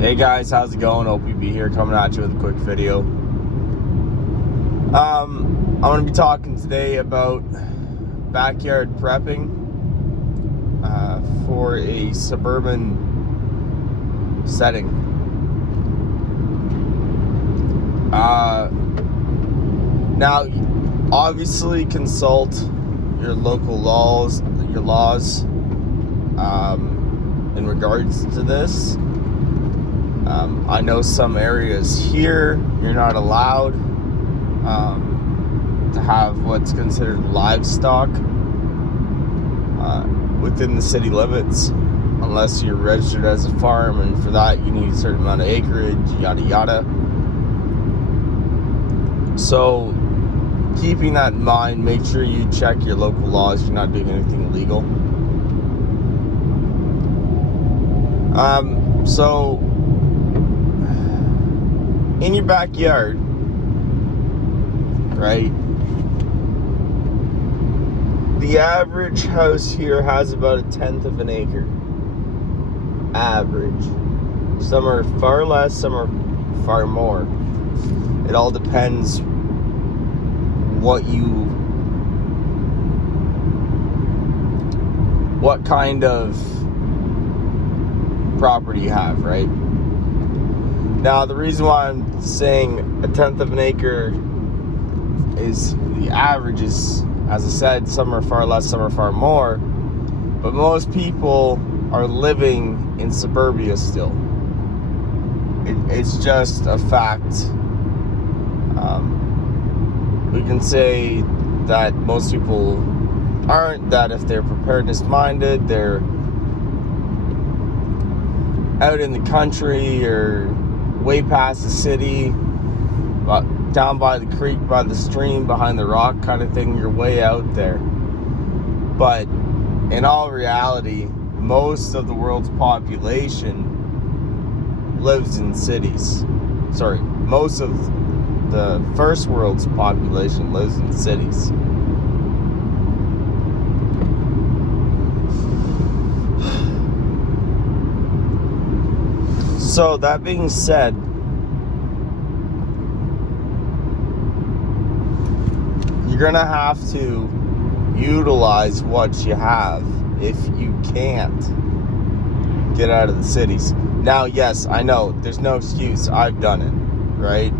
Hey guys, how's it going? OPB here, coming at you with a quick video. I'm going to be talking today about backyard prepping for a suburban setting. Now, obviously consult your local laws in regards to this. I know some areas here you're not allowed to have what's considered livestock within the city limits unless you're registered as a farm, and for that you need a certain amount of acreage, yada yada. So keeping that in mind, make sure you check your local laws, you're not doing anything illegal. So in your backyard, right? The average house here has about 1/10 of an acre. Average. Some are far less, some are far more. It all depends what kind of property you have, right? Now, the reason why I'm saying 1/10 of an acre is the average is, as I said, some are far less, some are far more, but most people are living in suburbia still. It's just a fact. We can say that most people aren't, that if they're preparedness minded, they're out in the country or way past the city, down by the creek, by the stream, behind the rock kind of thing. You're way out there. But in all reality, most of the world's population lives in cities. Sorry, most of the first world's population lives in cities. So that being said, you're gonna have to utilize what you have if you can't get out of the cities. Now, yes, I know there's no excuse. I've done it, right?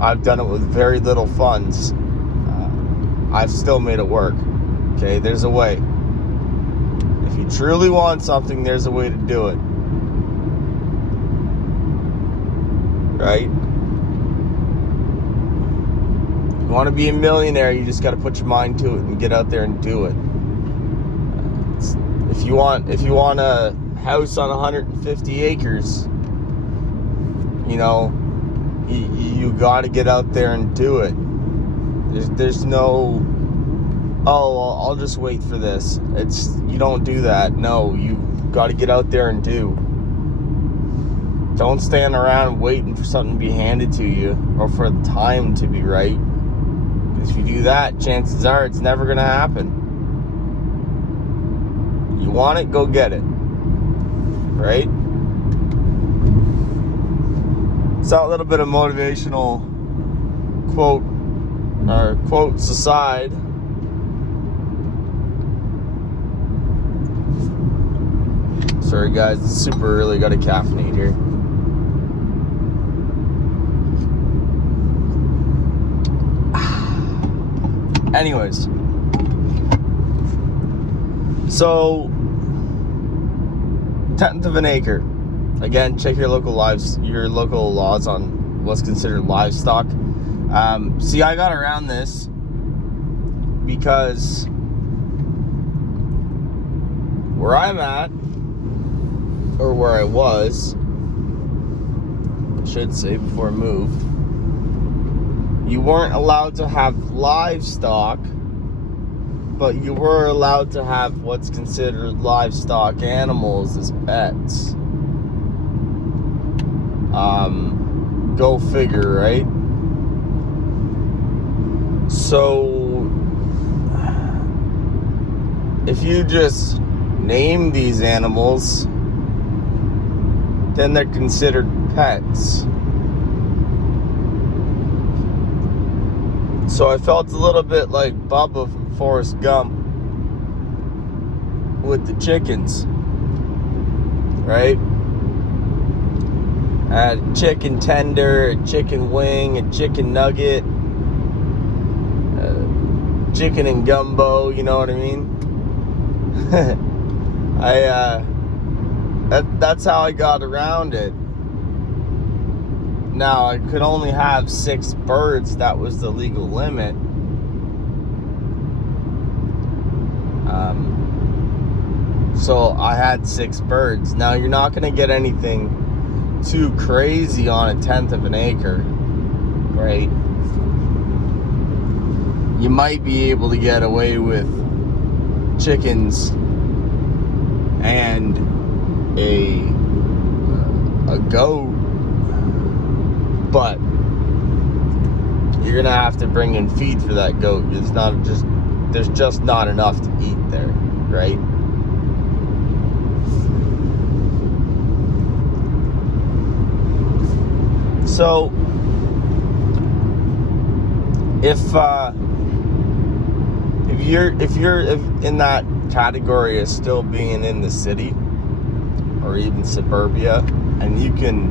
I've done it with very little funds. I've still made it work. Okay, there's a way. If you truly want something, there's a way to do it. Right? You want to be a millionaire, you just got to put your mind to it and get out there and do it. If you want a house on 150 acres, you know, you got to get out there and do it. There's no, oh, well, I'll just wait for this. You don't do that. No, you got to get out there and do. Don't stand around waiting for something to be handed to you or for the time to be right. Because if you do that, chances are it's never going to happen. You want it, go get it. Right? So a little bit of motivational quotes aside. Sorry guys, it's super early, got to caffeinate here. Anyways, so 1/10 of an acre. Again, check your local laws on what's considered livestock. See, I got around this because where I'm at, or where I was, I should say, before I moved, you weren't allowed to have livestock, but you were allowed to have what's considered livestock animals as pets. Go figure, right? So if you just name these animals then they're considered pets. So I felt a little bit like Bubba from Forrest Gump with the chickens, right? I had a chicken tender, a chicken wing, a chicken nugget, chicken and gumbo, you know what I mean? That's how I got around it. Now, I could only have 6 birds. That was the legal limit. So I had 6 birds. Now, you're not going to get anything too crazy on a 1/10 of an acre, right? You might be able to get away with chickens and a goat, but you're gonna have to bring in feed for that goat. There's just not enough to eat there, right? So if you're in that category of still being in the city or even suburbia, and you can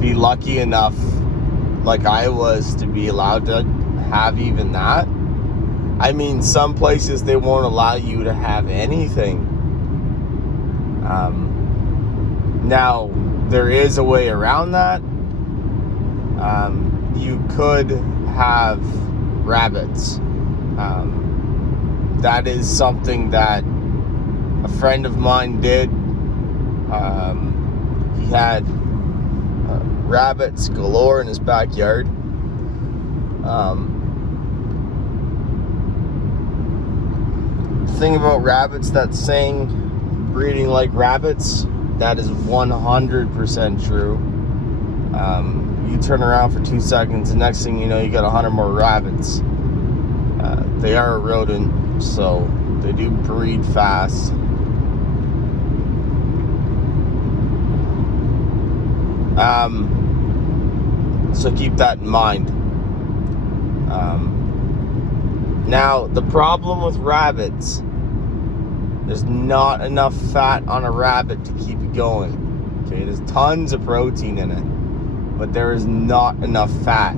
be lucky enough, like I was, to be allowed to have even that. I mean, some places they won't allow you to have anything. Now, there is a way around that. You could have rabbits. That is something that a friend of mine did. He had rabbits galore in his backyard. The thing about rabbits, that saying, breeding like rabbits, that is 100% true. You turn around for 2 seconds, the next thing you know, you got 100 more rabbits. They are a rodent, so they do breed fast. So keep that in mind. Now, the problem with rabbits, there's not enough fat on a rabbit to keep it going. Okay, there's tons of protein in it, but there is not enough fat.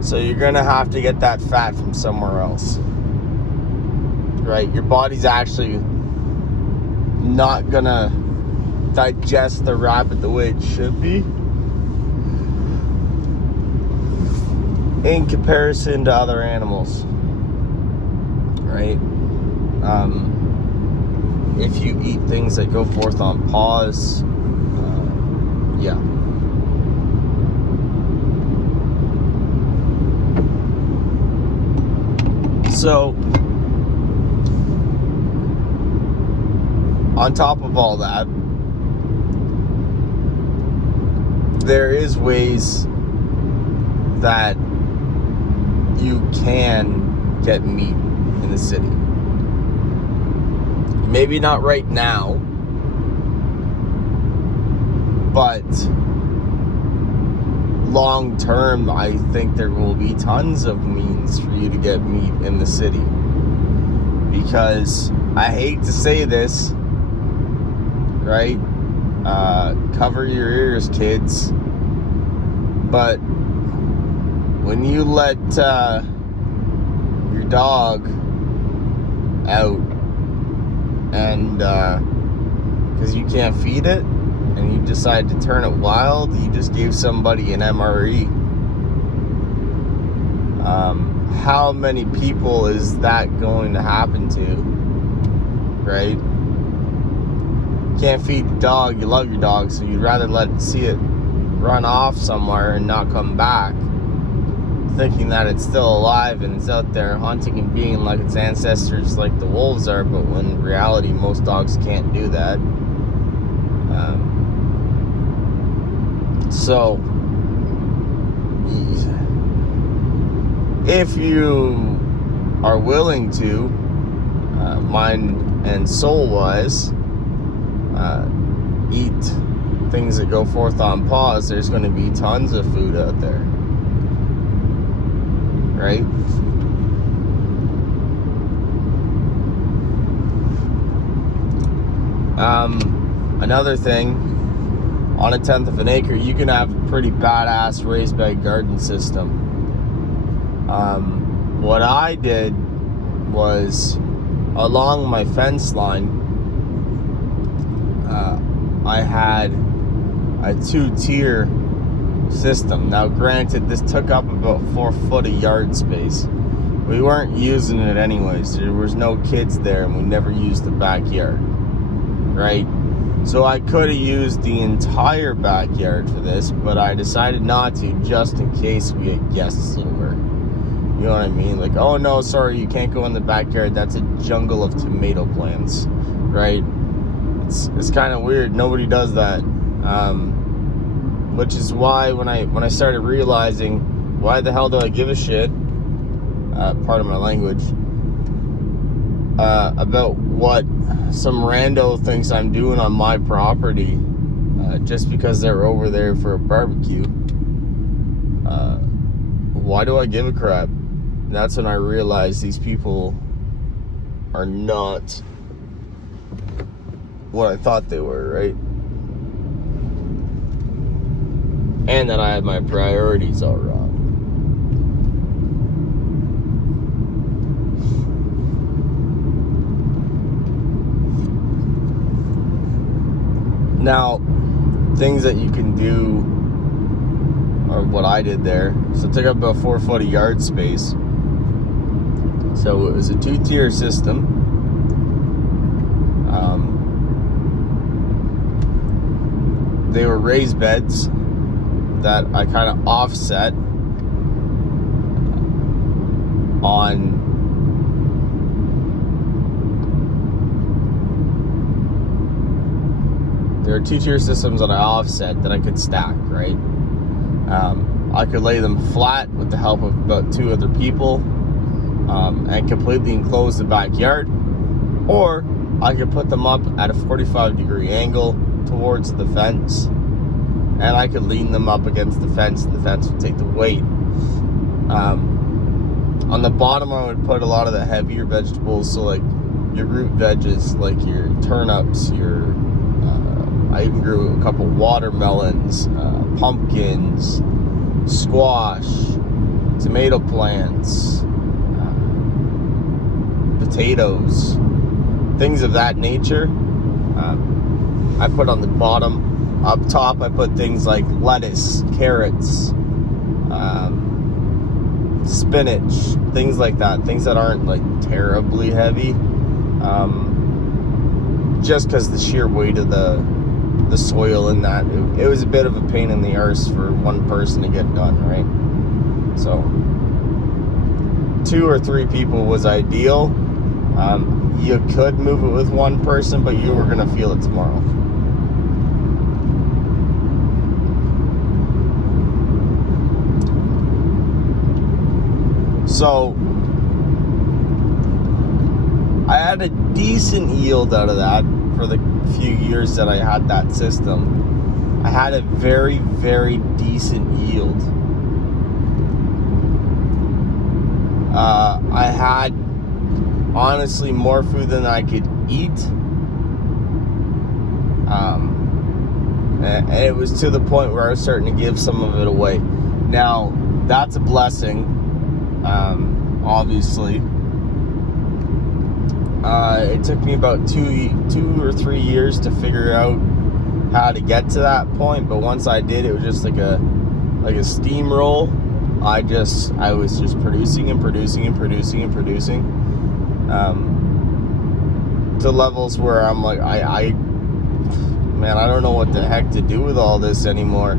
So you're gonna have to get that fat from somewhere else, right? Your body's actually not gonna digest the rabbit the way it should be in comparison to other animals, right? If you eat things that go forth on paws, yeah. So, on top of all that, there is ways that you can get meat in the city. Maybe not right now, but long term, I think there will be tons of means for you to get meat in the city. Because I hate to say this, right? Cover your ears, kids. But when you let your dog out, and because you can't feed it, and you decide to turn it wild, you just gave somebody an MRE. How many people is that going to happen to, right? Can't feed the dog, you love your dog, so you'd rather see it run off somewhere and not come back, thinking that it's still alive and it's out there hunting and being like its ancestors like the wolves are, but when in reality most dogs can't do that. So if you are willing to, mind and soul wise, eat things that go forth on pause, there's going to be tons of food out there, right? Another thing, on 1/10 of an acre, you can have a pretty badass raised bed garden system. What I did was, along my fence line, I had a 2-tier system. Now granted, this took up about 4 foot of yard space. We weren't using it anyways. There was no kids there, and we never used the backyard, right? So I could have used the entire backyard for this, but I decided not to, just in case we had guests over. You know what I mean? Like, oh no, sorry, you can't go in the backyard. That's a jungle of tomato plants, right? It's kind of weird. Nobody does that, which is why when I started realizing, why the hell do I give a shit? Pardon my language. About what some rando thinks I'm doing on my property, just because they're over there for a barbecue. Why do I give a crap? That's when I realized these people are not what I thought they were, right? And that I had my priorities all wrong. Now, things that you can do, or what I did there, so it took up about 4 foot of yard space. So it was a 2-tier system. They were raised beds that I kind of offset on there are 2-tier systems that I offset that I could stack, right? I could lay them flat with the help of about 2 other people, and completely enclose the backyard, or I could put them up at a 45-degree angle towards the fence, and I could lean them up against the fence, and the fence would take the weight. On the bottom, I would put a lot of the heavier vegetables, so like your root veggies, like your turnips, I even grew a couple watermelons, pumpkins, squash, tomato plants, potatoes, things of that nature. I put on the bottom. Up top, I put things like lettuce, carrots, spinach, things like that. Things that aren't like terribly heavy, just because the sheer weight of the soil in that, it was a bit of a pain in the arse for one person to get done, right? So 2 or 3 people was ideal. You could move it with one person, but you were gonna feel it tomorrow. So I had a decent yield out of that for the few years that I had that system. I had a very, very decent yield. I had, honestly, more food than I could eat. And it was to the point where I was starting to give some of it away. Now, that's a blessing, obviously. It took me about 2 or 3 years to figure out how to get to that point, but once I did, it was just like a steamroll. I was just producing and producing and producing and producing, to levels where I'm like, man, I don't know what the heck to do with all this anymore,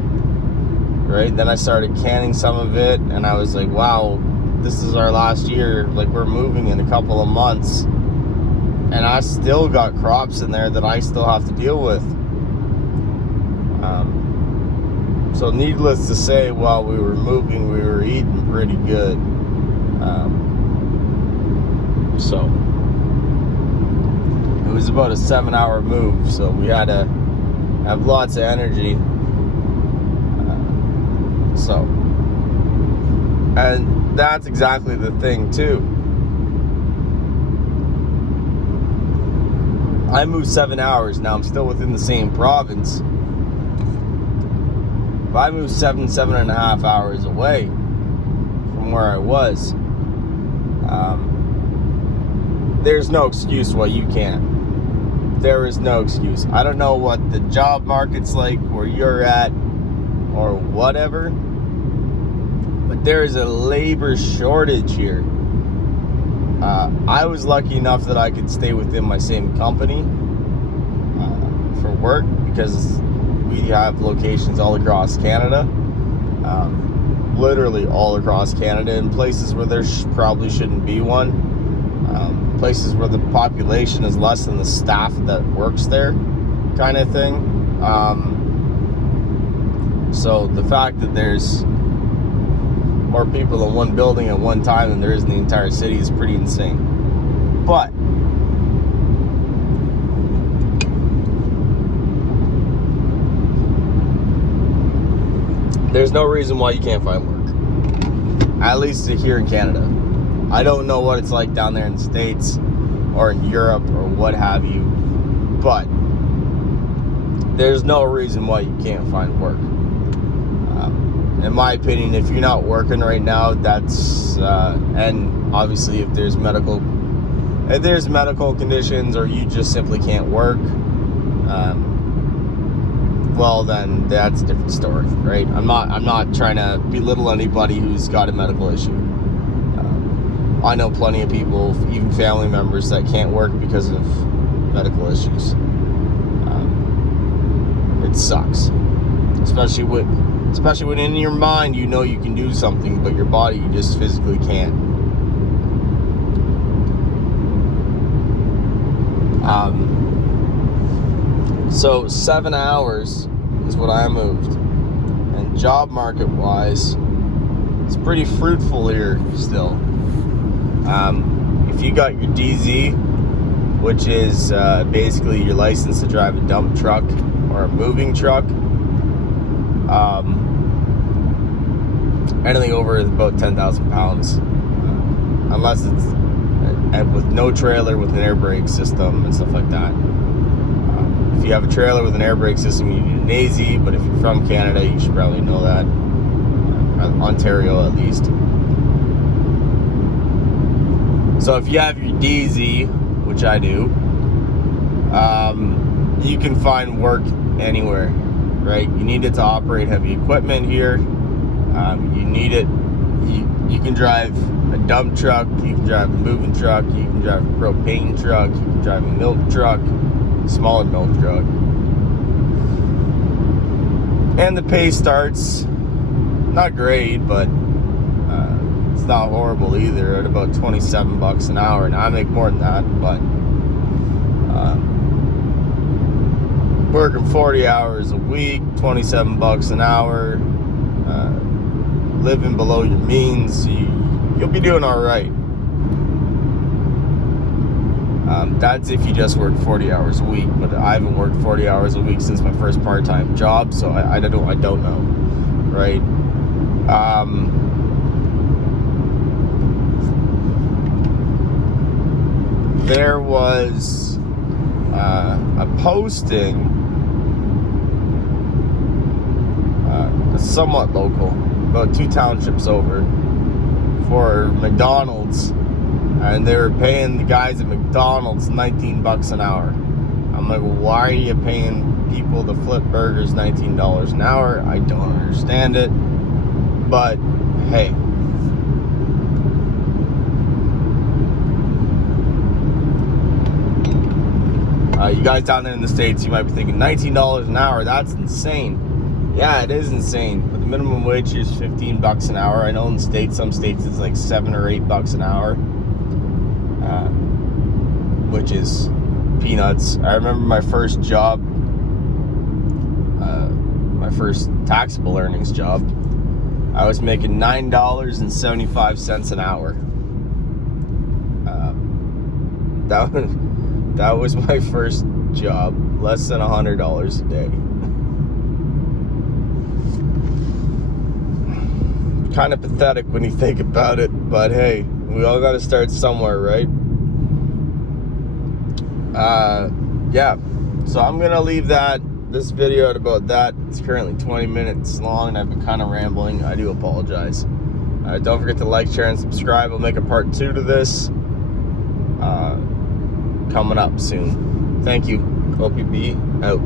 right? Then I started canning some of it, and I was like, wow, this is our last year, like we're moving in a couple of months, and I still got crops in there that I still have to deal with. So needless to say, while we were moving, we were eating pretty good. So it was about a 7-hour move, so we had to have lots of energy. And that's exactly the thing too. I moved 7 hours. Now I'm still within the same province. But I moved 7.5 hours away from where I was. There's no excuse why you can't. There is no excuse. I don't know what the job market's like where you're at or whatever, but there is a labor shortage here. I was lucky enough that I could stay within my same company for work because we have locations all across Canada, literally all across Canada, in places where there probably shouldn't be one. Places where the population is less than the staff that works there, kind of thing. So the fact that there's more people in one building at one time than there is in the entire city is pretty insane. But there's no reason why you can't find work, at least here in Canada. I don't know what it's like down there in the States or in Europe or what have you, but there's no reason why you can't find work. In my opinion, if you're not working right now, that's and obviously if there's medical conditions or you just simply can't work, well then that's a different story, right? I'm not trying to belittle anybody who's got a medical issue. I know plenty of people, even family members, that can't work because of medical issues. It sucks, especially when in your mind you know you can do something, but your body you just physically can't. So 7 hours is what I moved, and job market wise, it's pretty fruitful here still. If you got your DZ, which is basically your license to drive a dump truck or a moving truck, anything over about 10,000 pounds, unless it's with no trailer with an air brake system and stuff like that. If you have a trailer with an air brake system, you need an AZ, but if you're from Canada, you should probably know that. Ontario at least. So if you have your DZ, which I do, you can find work anywhere, right? You need it to operate heavy equipment here. You need it. You can drive a dump truck. You can drive a moving truck. You can drive a propane truck. You can drive a milk truck, smaller milk truck. And the pay starts not great, but it's not horrible either, at about $27 an hour. Now I make more than that, but working 40 hours a week, $27 an hour, living below your means, you'll be doing all right. That's if you just work 40 hours a week, but I haven't worked 40 hours a week since my first part-time job, so I don't know, right? There was a posting, somewhat local, about 2 townships over, for McDonald's, and they were paying the guys at McDonald's $19 an hour. I'm like, well, why are you paying people to flip burgers $19 an hour? I don't understand it, but hey. You guys down there in the States, you might be thinking $19 an hour, that's insane. Yeah, it is insane, but the minimum wage is $15 an hour. I know in the States, some states it's like $7 or $8 an hour, which is peanuts. I remember my first job, my first taxable earnings job, I was making $9.75 an hour. That was my first job. less than $100 a day. Kind of pathetic when you think about it, but hey, we all got to start somewhere, right? Yeah, so I'm gonna leave this video at about that. It's currently 20 minutes long and I've been kind of rambling. I do apologize. Don't forget to like, share, and subscribe. I'll make a part 2 to this coming up soon. Thank you. Hope you be out.